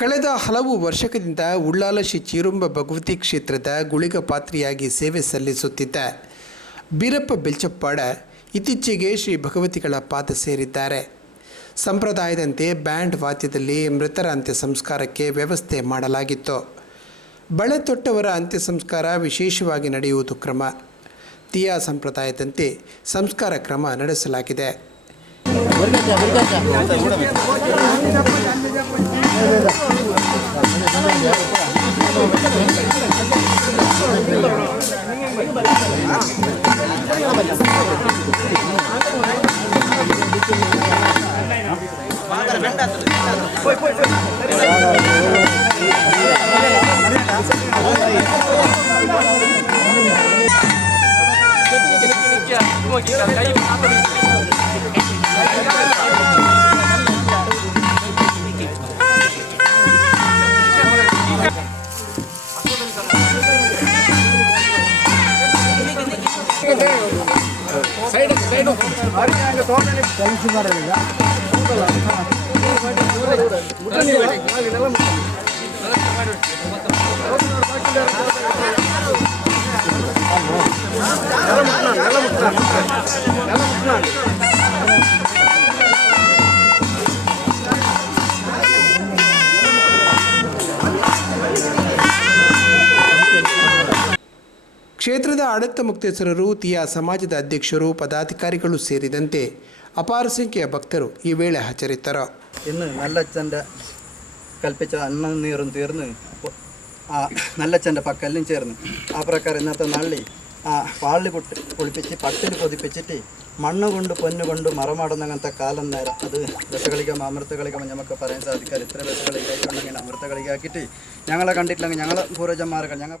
ಕಳೆದ ಹಲವು ವರ್ಷಗಳಿಂದ ಉಳ್ಳಾಲ ಶ್ರೀ ಚೀರುಂಬ ಭಗವತಿ ಕ್ಷೇತ್ರದ ಗುಳಿಗ ಪಾತ್ರಿಯಾಗಿ ಸೇವೆ ಸಲ್ಲಿಸುತ್ತಿದ್ದ ಬೀರಪ್ಪ ಬೆಲ್ಚಪ್ಪಾಡ ಇತ್ತೀಚೆಗೆ ಶ್ರೀ ಭಗವತಿಗಳ ಪಾದ ಸೇರಿದ್ದಾರೆ. ಸಂಪ್ರದಾಯದಂತೆ ಬ್ಯಾಂಡ್ ವಾದ್ಯದಲ್ಲಿ ಮೃತರ ಅಂತ್ಯ ಸಂಸ್ಕಾರಕ್ಕೆ ವ್ಯವಸ್ಥೆ ಮಾಡಲಾಗಿತ್ತು. ಬಳೆ ತೊಟ್ಟವರ ಅಂತ್ಯ ಸಂಸ್ಕಾರ ವಿಶೇಷವಾಗಿ ನಡೆಯುವುದು ಕ್ರಮ. ತೀಯಾ ಸಂಪ್ರದಾಯದಂತೆ ಸಂಸ್ಕಾರ ಕ್ರಮ ನಡೆಸಲಾಗಿದೆ. ಕ್ಷೇತ್ರದ ಆಡಳಿತ ಮುಕ್ತೇಶ್ವರರು, ತೀಯಾ ಸಮಾಜದ ಅಧ್ಯಕ್ಷರು, ಪದಾಧಿಕಾರಿಗಳು ಸೇರಿದಂತೆ ಅಪಾರ ಸಂಖ್ಯೆಯ ಭಕ್ತರು ಈ ವೇಳೆ ಹಾಜರಿದ್ದರು. ഇന്ന് നല്ലച്ഛൻ്റെ കൽപ്പിച്ച അന്നം നീറും തീർന്ന് നല്ലച്ഛൻ്റെ പക്കെല്ലാം ചേർന്ന് ആ പ്രകാരം ഇന്നത്തെ നള്ളി പാളി പൊളിപ്പിച്ച് പട്ടിൽ പൊതിപ്പിച്ചിട്ട് മണ്ണ് കൊണ്ട് പൊന്നുകൊണ്ട് മറമാടുന്നങ്ങനത്തെ കാലം നേരം അത് രസകളിക്കാം അമൃത കളിക്കാം നമുക്ക് പറയാൻ സാധിക്കാറ്. ഇത്ര രസകളിക്കായിട്ടുണ്ടെങ്കിൽ അമൃത കളിക്കാക്കിയിട്ട് ഞങ്ങളെ കണ്ടിട്ടില്ലെങ്കിൽ ഞങ്ങളെ പൂർവ്വജന്മാരൊക്കെ ഞങ്ങൾ